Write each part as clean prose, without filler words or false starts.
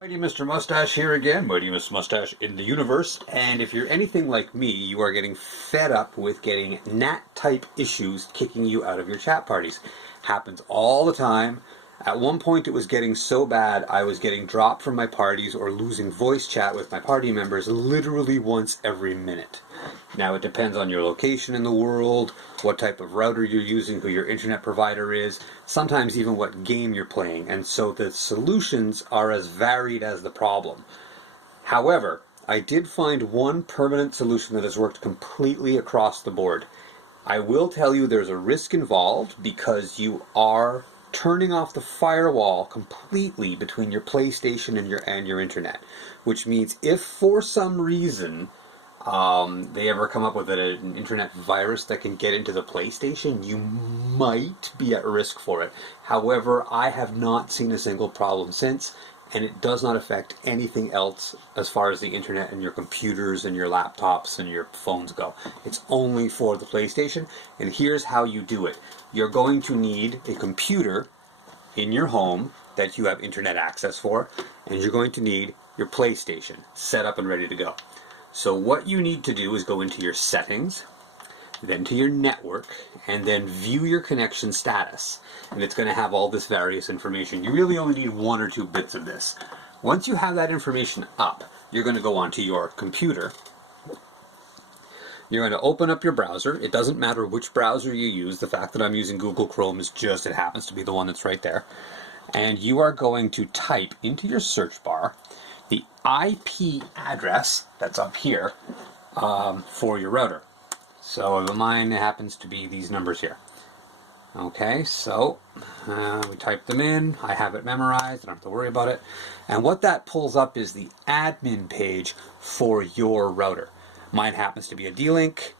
Mighty Mr. Mustache here again, Mighty Mr. Mustache in the universe, and if you're anything like me, you are getting fed up with getting NAT-type issues kicking you out of your chat parties. Happens all the time. At one point it was getting so bad I was getting dropped from my parties or losing voice chat with my party members literally once every minute. Now it depends on your location in the world, what type of router you're using, who your internet provider is, sometimes even what game you're playing, and so the solutions are as varied as the problem. However, I did find one permanent solution that has worked completely across the board. I will tell you there's a risk involved because you are turning off the firewall completely between your PlayStation and your internet, which means if for some reason they ever come up with an internet virus that can get into the PlayStation, you might be at risk for it. However, I have not seen a single problem since, and it does not affect anything else as far as the internet and your computers and your laptops and your phones go. It's only for the PlayStation, and here's how you do it. You're going to need a computer in your home that you have internet access for, and you're going to need your PlayStation set up and ready to go. So what you need to do is go into your settings, then to your network, and then view your connection status. And it's going to have all this various information. You really only need 1 or 2 bits of this. Once you have that information up, you're going to go onto your computer. You're going to open up your browser. It doesn't matter which browser you use. The fact that I'm using Google Chrome is just, it happens to be the one that's right there. And you are going to type into your search bar the IP address that's up here for your router. So mine happens to be these numbers here. Okay, so we type them in. I have it memorized. I don't have to worry about it. And what that pulls up is the admin page for your router. Mine happens to be a D-Link.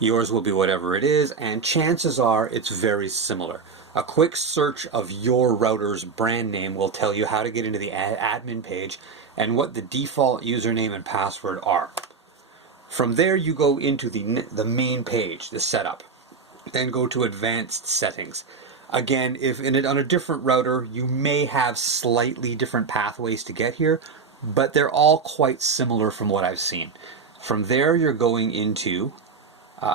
Yours will be whatever it is, and chances are it's very similar. A quick search of your router's brand name will tell you how to get into the admin page and what the default username and password are. From there you go into the main page, the setup. Then go to advanced settings. Again, if on a different router, you may have slightly different pathways to get here, but they're all quite similar from what I've seen. From there you're going into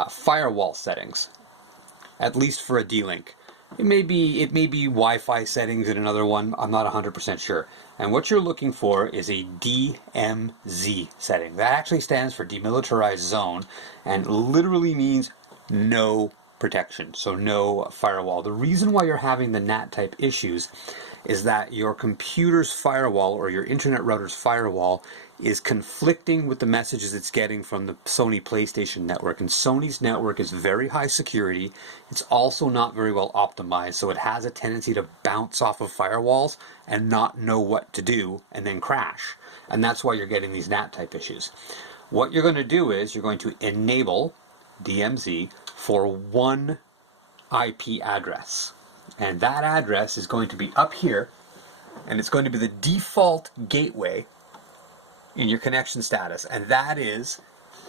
firewall settings, at least for a D-Link. It may be Wi-Fi settings in another one. I'm not 100% sure. And what you're looking for is a DMZ setting. That actually stands for Demilitarized Zone and literally means no protection, so no firewall. The reason why you're having the NAT type issues is that your computer's firewall or your internet router's firewall is conflicting with the messages it's getting from the Sony PlayStation network. And Sony's network is very high security. It's also not very well optimized, so it has a tendency to bounce off of firewalls and not know what to do and then crash. And that's why you're getting these NAT type issues. What you're going to do is you're going to enable DMZ for one IP address. And that address is going to be up here, and it's going to be the default gateway in your connection status, and that is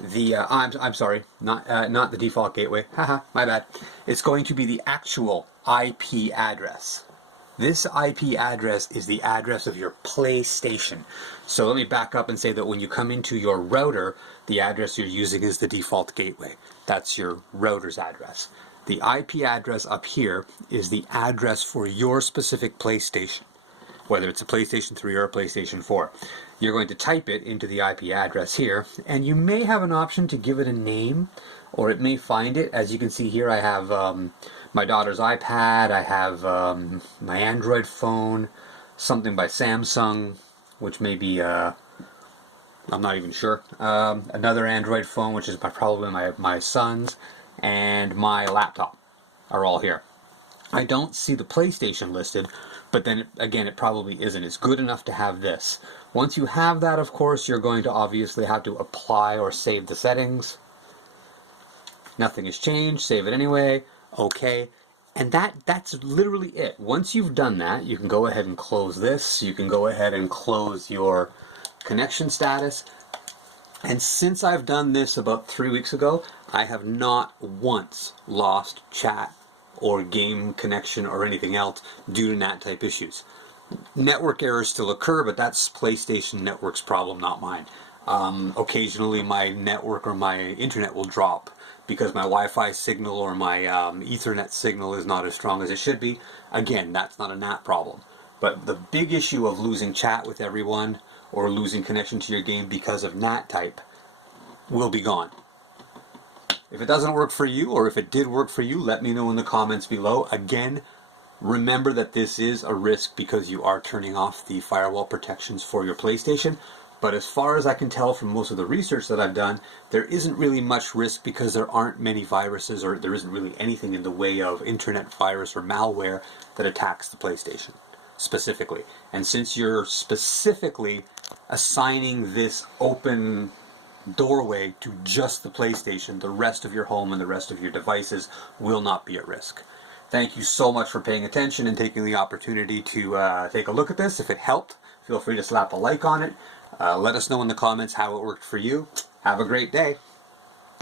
the I'm sorry, not the default gateway. Haha, my bad. It's going to be the actual IP address. This IP address is the address of your PlayStation. So let me back up and say that when you come into your router, the address you're using is the default gateway. That's your router's address. The IP address up here is the address for your specific PlayStation, whether it's a PlayStation 3 or a PlayStation 4. You're going to type it into the IP address here, and you may have an option to give it a name, or it may find it. As you can see here, I have my daughter's iPad, I have my Android phone, something by Samsung, which may be, I'm not even sure, another Android phone, which is probably my son's, and my laptop are all here. I don't see the PlayStation listed, but then again, it probably isn't. It's good enough to have this. Once you have that, of course, you're going to obviously have to apply or save the settings. Nothing has changed. Save it anyway. Okay. And that's literally it. Once you've done that, you can go ahead and close this. You can go ahead and close your connection status. And since I've done this about 3 weeks ago, I have not once lost chat or game connection or anything else due to NAT type issues. Network errors still occur, but that's PlayStation Network's problem, not mine. Occasionally my network or my internet will drop because my Wi-Fi signal or my Ethernet signal is not as strong as it should be. Again, that's not a NAT problem. But the big issue of losing chat with everyone or losing connection to your game because of NAT type will be gone. If it doesn't work for you, or if it did work for you, let me know in the comments below. Again, remember that this is a risk because you are turning off the firewall protections for your PlayStation. But as far as I can tell from most of the research that I've done, there isn't really much risk because there aren't many viruses, or there isn't really anything in the way of internet virus or malware that attacks the PlayStation specifically. And since you're specifically assigning this open doorway to just the PlayStation, the rest of your home and the rest of your devices will not be at risk. Thank you so much for paying attention and taking the opportunity to take a look at this. If it helped, feel free to slap a like on it. Let us know in the comments how it worked for you. Have a great day.